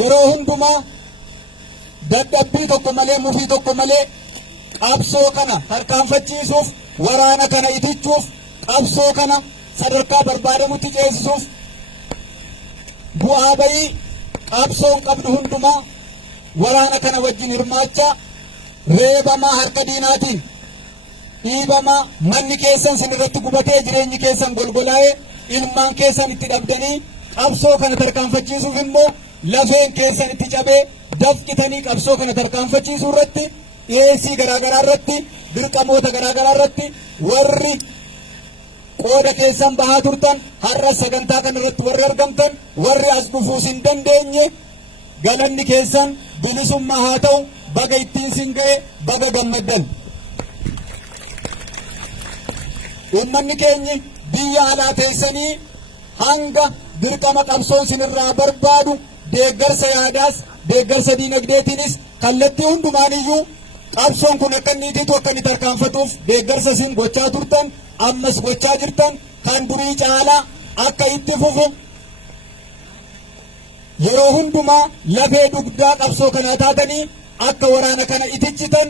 yeroo hundumaa dadhabbii tokko malee mufii tokko malee qabsoo kana tarkaanfachiisuuf waraana kana itichuuf qabsoo kana sadarkaa barbaadamutti ceesisuuf bu'aa bayii qabsoon qabdu hundumaa waraana kana wajjin hirmaachaa reebamaa harka diinaatiin dhiibamaa manni keessan sin irratti gubatee jireenyi keessan golgolaa'ee ilmaan keessan itti dhabdanii qabsoo kana tarkaanfachiisuuf immoo lafeen keessan itti cabee dafqitanii qabsoo kana tarkaanfachiisuu irratti dhiyeessii garaagaraa irratti dirqamoota garaagaraa irratti warri qooda keessan bahaa turtan har'a sagantaa kana irratti warri argamtan warri as dhufuus hin dandeenye galanni keessan bilisummaa haa ta'u baga ittiin sin ga'e baga gammaddan. Uummanni keenyi biyya alaa teessanii hanga dirqama qabsoon sinirraa barbaadu deeggarsa yaadaas deeggarsa diinagdeetiinis kallattii hundumaaniyyuu qabsoon kun akka inni itiitu akka inni tarkaanfatuuf deeggarsa sin gochaa turtan ammas gochaa jirtan kan durii caalaa akka itti fufu yeroo hundumaa lafee dugdaa qabsoo kanaa taatanii akka waraana kana itichitan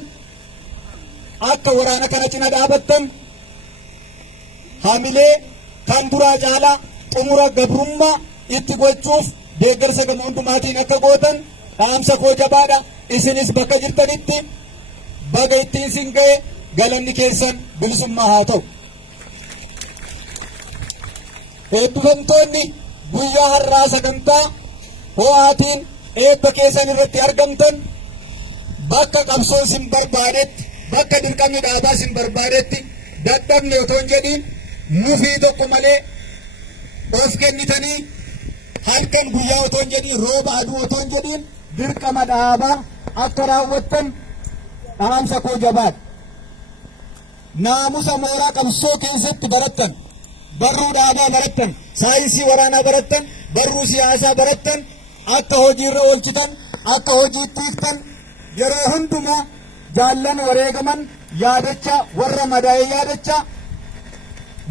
akka waraana kana cina dhaabattan hamilee kan duraa caalaa xumura gabrummaa itti gochuuf deeggarsa gama hundumaatiin akka gootan dhaamsa koo jabaadha. Isinis bakka jirtanitti baga ittiin sin ga'e galanni keessan bilisummaa haa ta'u. Eebbifamtoonni guyyaa har'aa sagantaa ho'aatiin eebba keessan irratti argamtan bakka qabsoon sin barbaadetti bakka dirqamni dhaabaa sin barbaadetti dadhabne otoo hin jedhiin mufii tokko malee of kennitanii halkan guyyaa otoo hin jedhiin rooba aduu otoo hin jedhiin dirqama dhaabaa akka raawwattan dhaamsa koo jabaadha. Naamusa mooraa qabsoo keessatti barattan, barruu dhaabaa barattan, saayinsii waraanaa barattan, barruu siyaasaa barattan, akka hojiirra oolchitan, akka hojiitti hiiktan yeroo hundumaa jaallan wareegaman yaadachaa warra madaa'e yaadachaa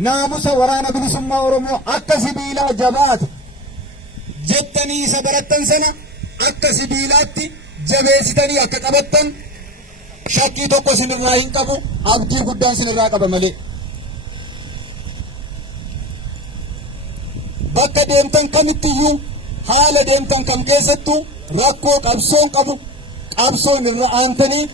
naamusa waraana bilisummaa Oromoo akka sibiilaa jabaatu jettanii isa barattan sana akka sibiilaatti jabeessitanii akka qabattan shakkii tokko sinirraa hin qabu, abdii guddaan sinirraa qaba malee. Bakka deemtan kamittiyyuu haala deemtan kam keessattuu rakkoo qabsoon qabu qabsoon irra aantanii